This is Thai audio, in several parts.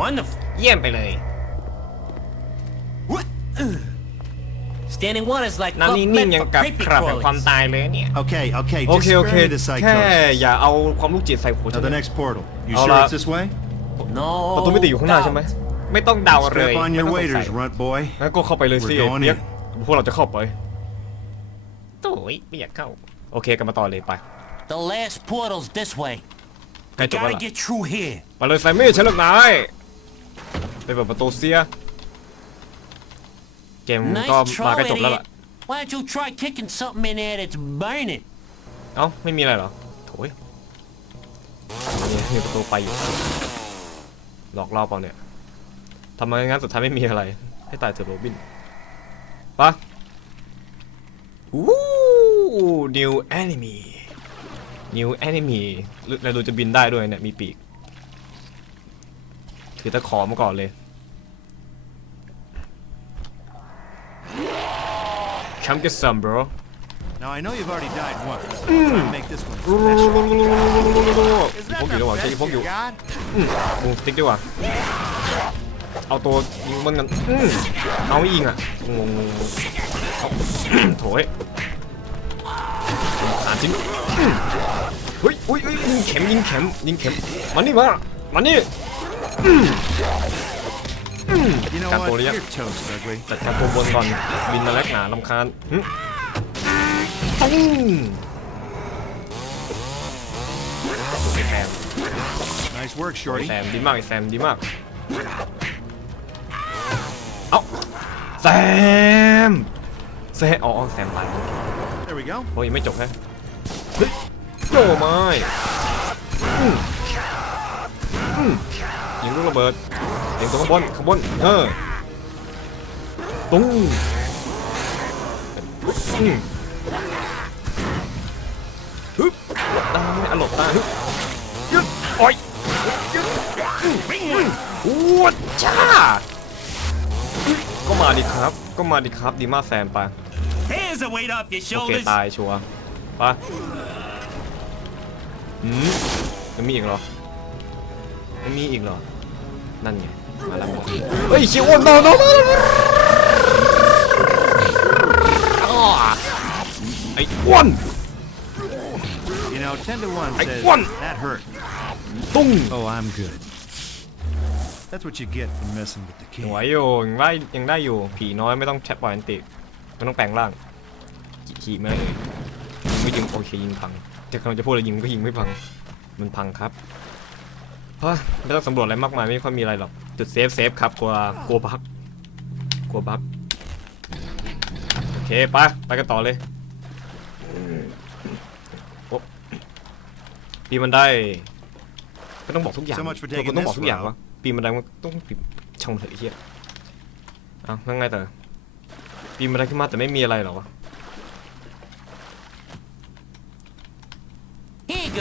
Wonderful. เยี่ยมไปเลย Standing water is like นั่ง club นิ่ง med ๆยัง for กับ creepy ครับแห่งความ crawlies. ตายเลยเนี่ย Okay, okay, โอ just เค โอเค spare me the แค่ psychosis. อย่าเอาความลูกจิตใส่หัวฉั Now น the next portal. You Hold sure up. it's this way? ประตู No มิติอยู่ข้างหน้าใช่ไหม doubt. ไม่ต้องเดาเลย Step on ไม่ your ต้องสงสัย waders, runt boy. งั้นก็เข้าไปเลยสิ We're going เปียก in. พวกเราจะเข้าไปโอ้ยไม่อยากเข้า โอเคกันมาต่อเลยไป The last portal's this way. ใกล้จบแล้ว Gotta ล่ะ get through here. ไปเลยไซมี่ฉันเลือกนาย ไปเปิดประตูเสียเกมก็ Nice มา try, ใกล้จบแล้วล่ะ idiot. Why don't you try kicking something in there that's burning? เอ้าไม่มีอะไรเหรอโถยนี่มีประตูไปอยู่หลอกล่อเปล่าเนี่ยทำไมงั้นสุดท้ายไม่มีอะไร ให้ตายเถอะโรบินปะอู้ new enemy new enemy แล้วดูจะบินได้ด้วยเนี่ยมีปีก ถือตะขอมาก่อนเลย Come get some bro Now I know you've already died once. Try to make this one พก special. อยู่ดีกว่าใช้พกอยู่ God? มูสติ๊กดีกว่าเอาตัวยิงมันกันอืมเอาไม่ยิงอะงงงงเอาโถยหาจริงอืมเฮ้ยอุ้ยอุ้ยยิงเข็มยิงเข็มยิงเข็มมานี่มามานี่ การ what? ตัวนี้ You're toast, ugly. จัดการตัวบนก่อนบินมาแลกหนาลำคาญหึตุ้งไอ้แซม Nice work, ไอ้ shorty. แซมดีมากไอ้แซมดีมากเอ้าแซมแซมอ๋อแซมตาย There we go. โอ้ยยังไม่จบแค่เฮ้ยโยไม่อืมอืมยิง ลูกระเบิดยิงตัวข้างบนข้างบนเออตุ้งอืมฮึบหลบได้อะหลบได้ฮึบยึดโอ้ยยึดอืมอืมอ้วจ้าก็มาดิครับ ก็มาดิครับดีมากแซมไป Here's a weight off your โอเค shoulders. ตายชัวร์ปะหืมยังมีอีกเหรอยังมีอีกเหรอ นั่นไง มาแล้วหมดเฮ้ยชิวโอนโนโนโนไอ้อ้วน You know, 10 to 1 I says won. that hurt. ตุ้ง Oh, I'm good. That's what you get for messing with the ห king. วยอยู่ยังได้ยังได้อยู่ ผีน้อยไม่ต้องแชทปล่อยอันติไม่ต้องแปลงร่างขี่ไม่ได้เลยยิงไม่ยิงโอเคยิงพังแต่กำลังจะพูดอะไรยิงก็ยิงไม่พัง มันพังครับ เฮ้ยไม่ต้องสำรวจอะไรมากมายไม่ค่อยมีอะไรหรอก จุดเซฟเซฟครับกลัวกลัวบักกลัวบักโอเคไปไปกันต่อเลยโอ้ปีมันได้ ก็ต้องบอกทุกอย่าง So much for เรา taking ต้องบอก this ทุกอย่าง route. วะปีมันได้มันต้องปีช่างมันเถอะไอ้เหี้ยเอาแล้วไงต่อปีมันได้ขึ้นมาแต่ไม่มีอะไรหรอวะ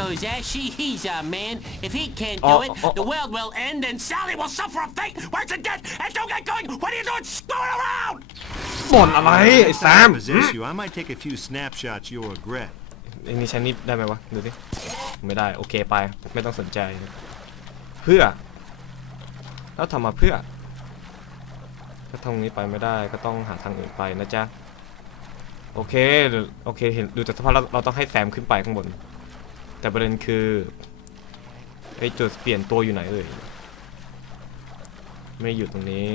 goes Ashy. He's our man. If he can't Oh, do it, oh, the oh. world will end and Sally will suffer a fate worse than death. And don't get going. What are you doing? Screwing around! บ่นอะไรไอ้แซม This issue, I might take a few snapshots you'll regret. ไอ้นี่ใช้นิดได้ไหมวะ ดูดิ ไม่ได้ โอเคไป ไม่ต้องสนใจ เพื่อ แล้วทำมาเพื่อ ถ้าทางนี้ไปไม่ได้ก็ต้องหาทางอื่นไปนะจ๊ะ โอเค โอเค เห็นดูจากสภาพเราเราต้องให้แซมขึ้นไปข้างบน แต่ประเด็นคือไอ้จุดเปลี่ยนตัวอยู่ไหนเอ่ยไม่อยู่ตรงนี้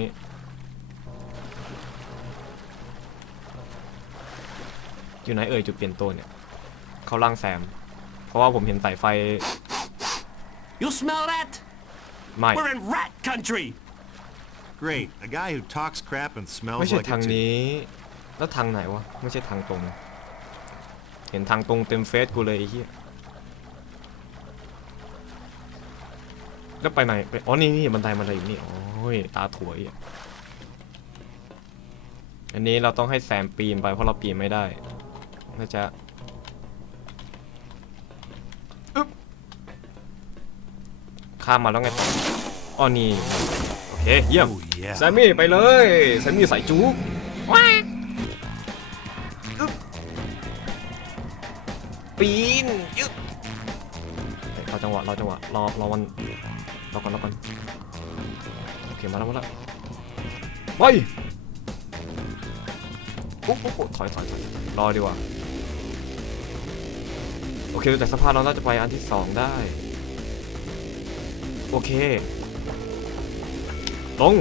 อยู่ไหนเอ่ยจุดเปลี่ยนตัวเนี่ยเขาล่างแซม เพราะว่าผมเห็นสายไฟ You smell that? ไหม่ We're in rat country. Great. A guy who talks crap and ไม่ smells ใช่ like ทาง it too. นี้ แล้วทางไหนวะ ไม่ใช่ทางตรง เห็นทางตรงเต็มเฟซกูเลยไอ้เหี้ย แล้วไปไหนไปอ๋อนี่นี่บันไดบันไดอยู่นี่โอ้ยตาถวยอะอันนี้เราต้องให้แซมปีนไปเพราะเราปีนไม่ได้นะจ๊ะอึ๊บข้ามมาแล้วไงต่ออ๋อนี่โอเคเยี่ยม Oh, yeah. แซมมี่ไปเลยแซมมี่ใส่จุกปีนยึด รอจังหวะรอจังหวะรอรอวันรอก่อนรอก่อนโอเคมาแล้วมาแล้วไปปุ๊บปุ๊บปุ๊บถอยถอยถอยรอดีกว่าโอเคดูจากสภาพเราน่าจะไปอันที่สองได้ โอเค ลง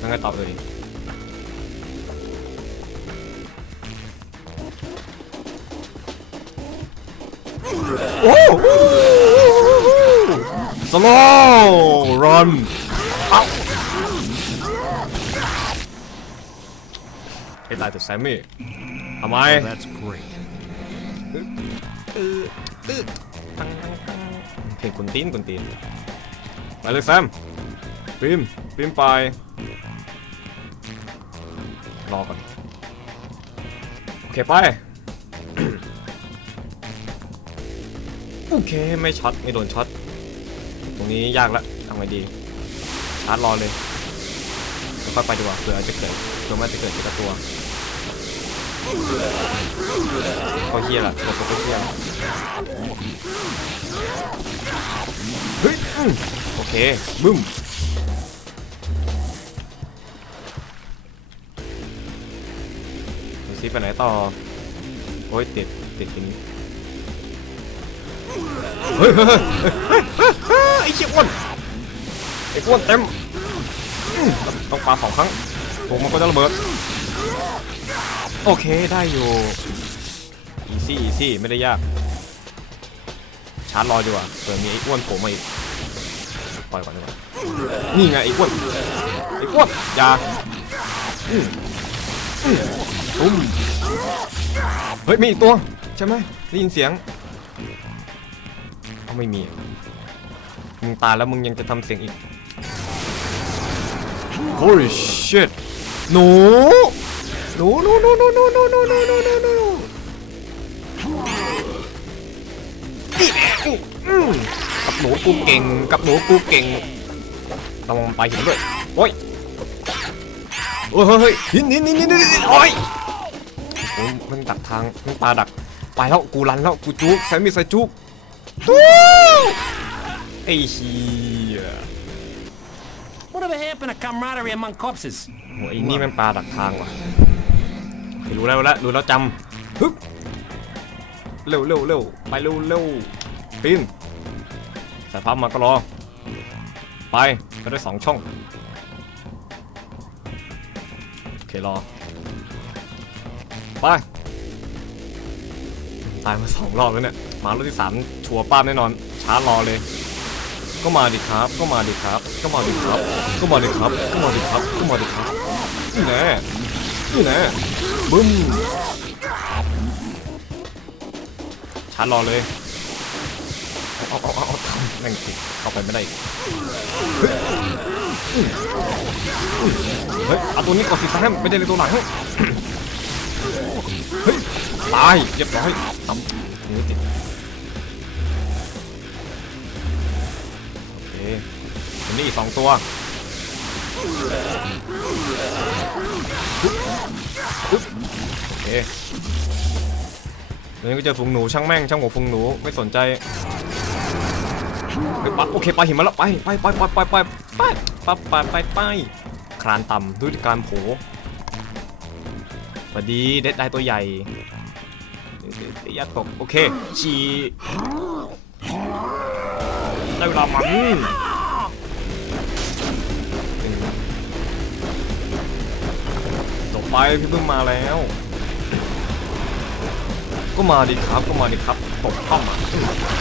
ยังไงต่อเอ่ย โอ้สโลรันเอ้าไอ้ตายแต่แซมมี่ทำไม that's great. เพลงกุนตีนกุนตีนไปเลยแซมปีมปีมไป รอก่อน โอเคไป โอเคไม่ช็อตไม่โดนช็อตตรงนี้ยากละทำไงดีชาร์จรอเลยแล้วค่อยไปดีกว่าเผื่อาจจะเกิดเผื่อมันจะเกิดทีละตัวก็เฮียละตัวก็เฮียเฮ้ยโอเคบึ้มดูซิไปไหนต่อโอ้ยติดติดตรงนี้ เฮ้ยเฮ้ยเฮ้ยเฮ้ยเฮ้ยไอ้เชี่ยอ้วนไอ้อ้วนเต็มอืมต้องปาสองครั้งผมมันก็จะระเบิด โอเคได้อยู่อีซี่อีซี่ไม่ได้ยาก ชาร์จรอดีกว่าเผื่อมีไอ้อ้วนโผล่มาอีกปล่อยก่อนดีกว่านี่ไงไอ้อ้วนไอ้อ้วนอย่าอืมอืมตุ้มเฮ้ยมีอีกตัวใช่ไหมได้ยินเสียง เอาไม่มีมึงตายแล้วมึงยังจะทำเสียงอีก Holy shit หนูหนูหนูหนูหนูหนูหนูหนูหนูหนูหนูหนูนี่แหละอืมกับหนูกูเก่งกับหนูกูเก่งต้องไปหินด้วยโอ้ยโอ้ยเฮ้ยเฮ้ยหินหินหินหินหินโอ้ยโอ้ยมันดักทางมันปลาดักไปแล้วกูรันแล้วกูจุกใส่มีใส่จุกตู้ ไอ้เหี้ย Whatever happened to camaraderie among corpses? โหไอ้นี่มันปลาดักทางว่ะเฮ้ยรู้แล้วรู้แล้วรู้แล้วจำฮึบเร็วเร็วเร็วไปเร็วเร็วปีนสายพับมาก็รอ ไปก็ได้สองช่อง โอเครอ ไป ตายมาสองรอบแล้วเนี่ย มารอบที่สามชัวร์ป้าแน่นอน ช้ารอเลย ก็มาดิครับ ก็มาดิครับ ก็มาดิครับ ก็มาดิครับ ก็มาดิครับ ก็มาดิครับนี่แน่นี่แน่บึ้มชาร์จรอเลยเอาเอาเอาเอาทำแม่งติดเข้าไปไม่ได้อีกเฮ้ยเอาตัวนี้ก่อนสิแซมไม่ได้เลยตัวหลังเฮ้ยตายเรียบร้อยทำนี่ติด นนี้อีกสองตัวโอเคเดี๋ยวนี้ก็เจอฝูงหนูช่างแม่งช่างหัวฝูงหนูไม่สนใจไปปะโอเคไปหิมะแล้วไปไปไปไปไปไปไปไปไปไปไปคลานต่ำด้วยการโผสวัสดีเด็ดได้ตัวใหญ่อย่าตกโอเคฉีได้เวลามัน ไปพี่เพิ่งมาแล้ว ก็มาดิครับก็มาดิครับตบเข้ามา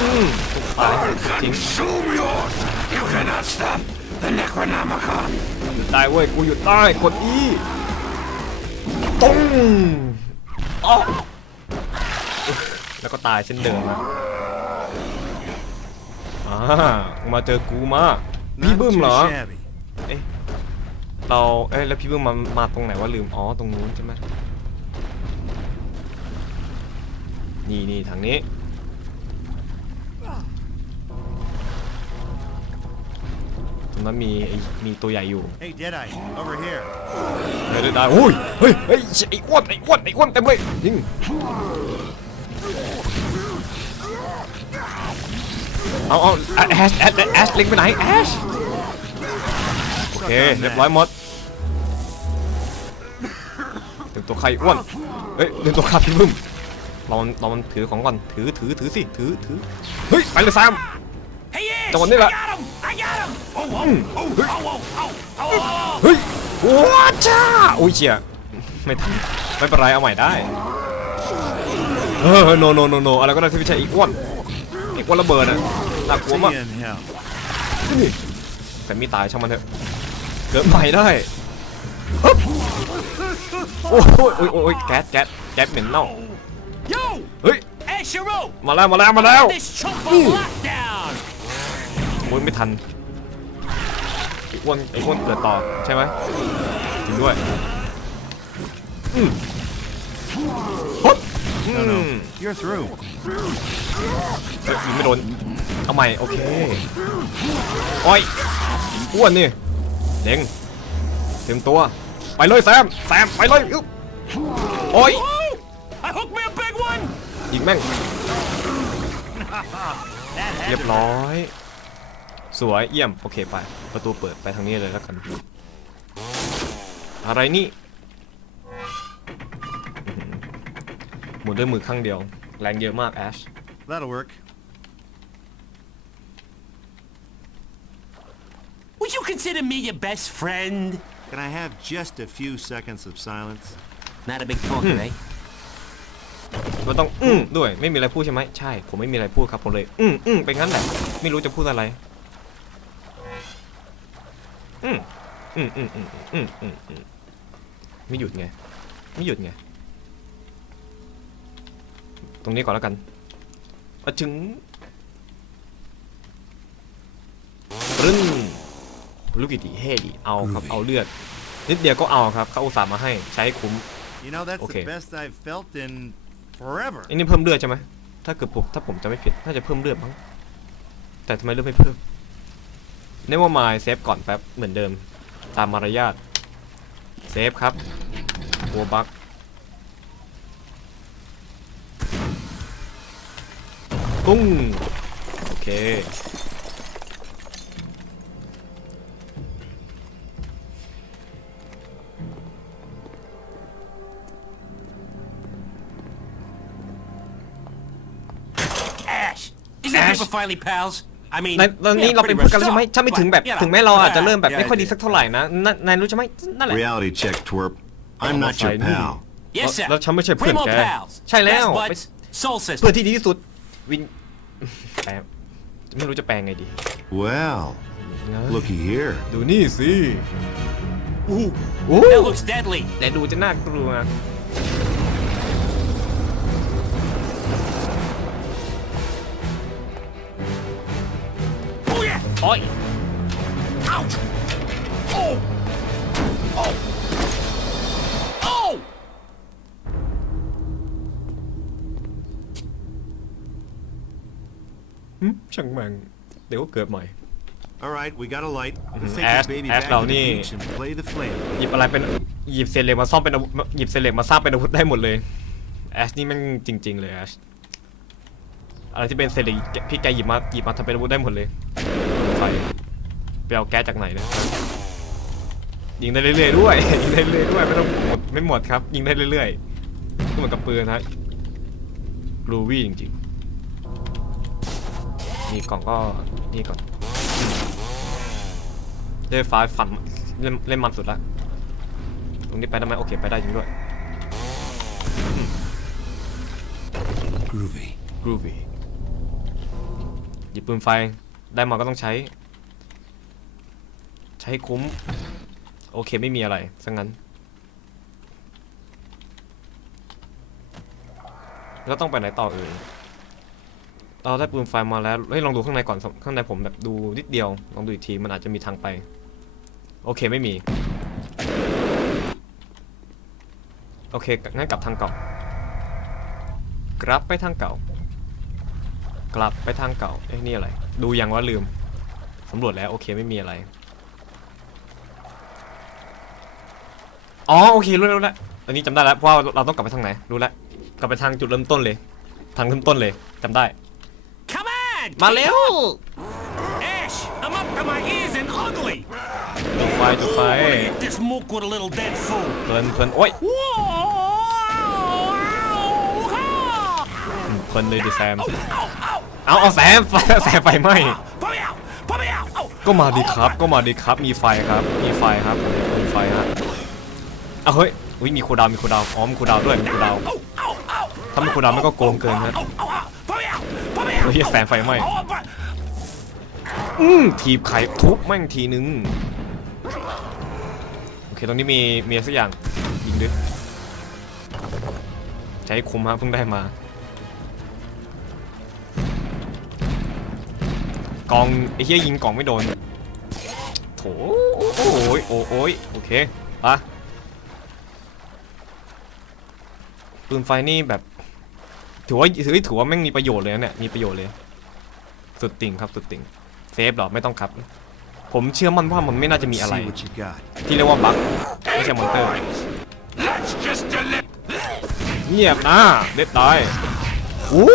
อืมตกตายจริง Consume yours! You cannot stop the Necronomicon! หยุดได้เว้ยกูหยุดได้กดอีตุ้งอ้อแล้วก็ตายเช่นเดิมอ่ามาเจอกูมาพี่บึ้มเหรอ เราเอ้ยแล้วพี่บึ้มมามาตรงไหนวะลืมอ๋อตรงนู้นใช่ไหมนี่นี่ทางนี้ ตรงนั้นมีไอ้มีตัวใหญ่อยู่ Hey, Deadeye, over here. ไม่ได้ได้โอ้ยเฮ้ยเฮ้ยไอ้อ้วนไอ้อ้วนไอ้อ้วนเต็มเลยยิงเอาเอาแอชแอชแอชเล็งไปไหนแอชโอเคเคเรียบร้อยหมด ตัวใครอ้วนเฮ้ยเตรียมตัวข้าพี่บึ้มเรามันเรามันถือของก่อนถือถือถือสิถือถือเฮ้ยไปเลยแซม He is! Don't want it, I like- got him! I got him! Oh, oh, Mm. oh, oh, oh, oh, oh, oh, เฮ้ยว้าจ้าอุ้ยเจียไม่ทันไม่เป็นไรเอาใหม่ได้เออโนโนโนโนอะไรก็ได้ที่ไม่ใช่อีกอ้วนอีกอ้วนระเบิดอะน่ากลัวมากแต่มีตายช่างมันเถอะเกิดใหม่ได้ฮึบ โอ้ยโอ้ยโอ้ยแก๊สแก๊สแก๊สเหม็นเน่าเฮ้ยมาแล้วมาแล้วมาแล้ว This chump of lockdown! โอ้ยไม่ทันไอ้อ้วนไอ้อ้วนเกิดต่อใช่ไหมจริงด้วยอืมฮึบอืม no. You're through. เฮ้ยยิงไม่โดนเอาใหม่โอเคโอ้ยอ้วนนี่เด้งเต็มตัว ไปเลยแซมแซมไปเลยอึ๊บโอ้ย Oh! I hooked me a big one! ยิงแม่ง That เรีย had บร้อย สวยเยี่ยม โอเคไป ประตูเปิดไปทางนี้เลยแล้วกัน อะไรนี่อื้อหือหมุนด้วยมือข้างเดียว แรงเยอะมากแอช That'll work. Would you consider me your best friend? Can I have just a few seconds of silence? Not a big talker, eh? เราต้องอืมด้วยไม่มีอะไรพูดใช่ไหมใช่ ผมไม่มีอะไรพูดครับผมเลย อืมอืมเป็นงั้นแหละไม่รู้จะพูดอะไร อืมอืมอืมอืมอืมอืมอืมไม่หยุดไง ไม่หยุดไง ตรงนี้ก่อนแล้วกันมาถึงรึ้น ลูกกี่ดีเฮ่ดีเอาครับเอาเลือดนิดเดียวก็เอาครับเขาอุตส่าห์มาให้ใช้ให้คุ้ม You know, that's Okay. the best I've felt in forever. อันนี้เพิ่มเลือดใช่ไหมถ้าเกิดผมถ้าผมจะไม่ผิด น่าจะเพิ่มเลือดมั้ง แต่ทำไมเลือดไม่เพิ่มเนว่ามาเซฟก่อนแป๊บ เหมือนเดิม ตามมารยาท เซฟครับหัวบักกุ้ง โอเค Ash! Is that Ash? people finally pals? I mean, ในตอนนี้ yeah, เราเป็น pretty เพื่อนกันแล้วใช่ไหม roughed up, ถ้าไม่ถึงแบบ but, you know, ถึงแม้เราอาจจะเริ่มแบบ yeah, ไม่ค่อยดี I สักเท่าไหร่นะนนายรู้ใช่ไหมนั่นแหละ Reality check, twerp. I'm not your Almost I knew. pal. Yes, sir. แล้วฉันไม่ใช่เพื่อน Primo แก pals. ใช่แล้ว Best ไป buds, soul เพื่อน sister. ที่ดีที่สุดวินแปลไม่รู้จะแปลไงดี Well, looky here. ดูนี่สิ Ooh, โอ้ that looks deadly. แต่ดูจะน่ากลัว Oh yeah. โอ้ย Ouch. Oh. Oh. Oh. หึช่างแม่งเดี๋ยวก็เกิดใหม่ All right, we got a light. Let's take Ash- this baby Ash back to the เรานี่ beach and play the flame. หยิบอะไรเป็นหยิบเศษเหล็กมาซ่อมเป็นอาวุธหยิบเศษเหล็กมาสร้างเป็นอาวุธได้หมดเลยแอชนี่แม่งจริง ๆ เลยแอชอะไรที่เป็นเศษเหล็กแกพี่แกหยิบมาหยิบมาทำเป็นอาวุธได้หมดเลย ไฟไปเอาแก๊สจากไหนเนี่ยยิงได้เรื่อยๆด้วยยิงได้เรื่อยๆด้วยไม่ต้องหมดไม่หมดครับ ยิงได้เรื่อยๆก็เหมือนกับปืนนะรูวี่จริงๆนี่กล่องก็นี่ก่อนเล่นฟ้าฟันเล่นเล่นมันสุดละตรงนี้ไปได้ไหมโอเคไปได้จริงด้วย Groovy. กรูวีหยิบปืนไฟ ได้มาก็ต้องใช้ ใช้คุ้ม โอเคไม่มีอะไรซะงั้น แล้วต้องไปไหนต่อเอ่ยเราได้ปืนไฟมาแล้ว เฮ้ยลองดูข้างในก่อน ข้างในผมแบบดูนิดเดียว ลองดูอีกที มันอาจจะมีทางไป โอเคไม่มี โอเคงั้นกลับทางเก่ากลับไปทางเก่า กลับไปทางเก่า เอ้ยนี่อะไร ดูยังว่าลืม สำรวจแล้วโอเคไม่มีอะไร อ๋อโอเครู้แล้วรู้แล้วอันนี้จำได้แล้วเพราะว่าเราต้องกลับไปทางไหน รู้แล้ว กลับไปทางจุดเริ่มต้นเลย ทางเริ่มต้นเลยจำได้ Come on. มาเร็ว Ash, I'm I'm up to my ears in ugly. จุดไฟจุดไฟ Wanna hit this mook with a little dead fool. เพลินเพลินโอ้ย Whoa! Ow! เพลินเลยดิแซม Ow! Ow! เอาเอาแซมแซมไฟไหม Put me out! Put me out! Oh! ก็มาดีครับ ก็มาดีครับ มีไฟครับ มีไฟครับ มีไฟฮะเอาเฮ้ยอุ๊ยมีคูลดาวน์มีคูลดาวน์อ๋อมีคูลดาวน์ด้วยมีคูลดาวน์ Oh! Ow! Ow! ถ้ามีคูลดาวน์มันก็โกงเกินฮะ Oh! Oh! oh. Put me out! Put me out! เฮ้ยแสงไฟไหม้ Oh, but- อืมทีบไข่ทุบแม่งทีนึงโอเคตรงนี้มีมีอะไรสักอย่างยิงดิใช้คุ้มฮะเพิ่งได้มา กองไอ้เหี้ยยิงกล่องไม่โดนโถโอ้ยโอ้โอ้ยโอเคปะปืนไฟนี่แบบ ถือว่าถือถือว่าแม่งมีประโยชน์เลยนะเนี่ยมีประโยชน์เลย สุดติ่งครับสุดติ่งเซฟเหรอไม่ต้องครับ ผมเชื่อมั่นว่ามันไม่น่าจะมีอะไร See what you got. ที่เรียกว่าบั๊กไม่ใช่มอนเตอร์ Let's just deliver. เงียบนะเด็ดตายอู้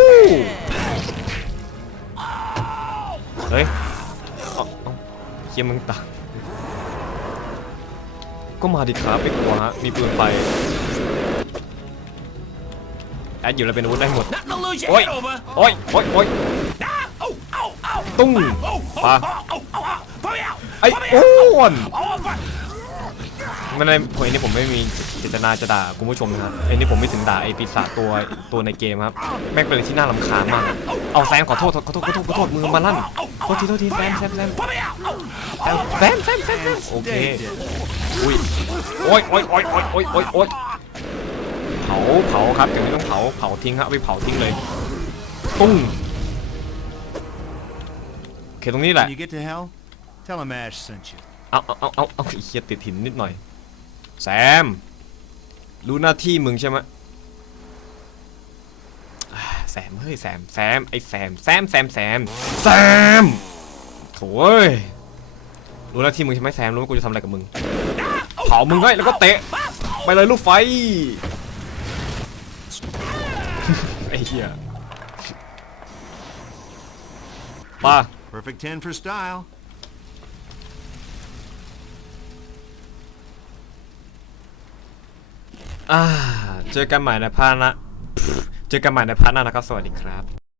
เฮ้ยเอาเอาเคียมึงตายก็มาดิครับไม่กลัวฮะมีปืนไฟแอดอยู่แล้วเป็นอาวุธได้หมด Nothing to lose your Oi. head over. โอ้ยโอ้ยโอ้ย Ah! Oh! Oh! Oh! ตุ้ง Oh! Oh! ปะ Oh! Oh! Oh! oh. Put me out! ไอ้ Put me อ้ out! วน Oh! but- ไม่ได้ผมอันนี้ผมไม่มีเจตนาจะด่าคุณผู้ชมนะครับอันนี้ผมไม่ถึงด่าไอ้ปีศาจตัวตัวในเกมครับ แม่งเป็นอะไรที่น่ารำคาญมาก เอาแซมขอโทษขอโทษขอโทษขอโทษมือมาลั่น โทษทีโทษทีแซมแซมแซม Put me out! Oh! แซมแซมแซมแซมโอเคอุ้ยโอ้ยโอ้ยโอ้ยโอ้ยโอ้ยโอ้ยโอ้ยเผาเผาครับอย่างนี้ต้องเผาเผาทิ้งครับเอาไปเผาทิ้งเลยตุ้งโอเคตรงนี้แหละ When you get to hell, tell him Ash sent you. เอาเอาเอาเอาเอาไอ้เฮียติดหินนิดหน่อย แซม รู้หน้าที่มึงใช่ไหมอ่าแซมเฮ้ยแซมแซมไอ้แซมแซมแซมแซมแซมโถ่เอ้ยรู้หน้าที่มึงใช่ไหมแซมรู้ว่ากูจะทำอะไรกับมึงเผามึงไว้แล้วก็เตะไปเลยลูกไฟไอ้เหี้ยป้า Perfect 10 for style. อ่าเจอกันใหม่ในพาร์ทหนะ เจอกันใหม่ในพาร์ทหน้านะครับ สวัสดีครับ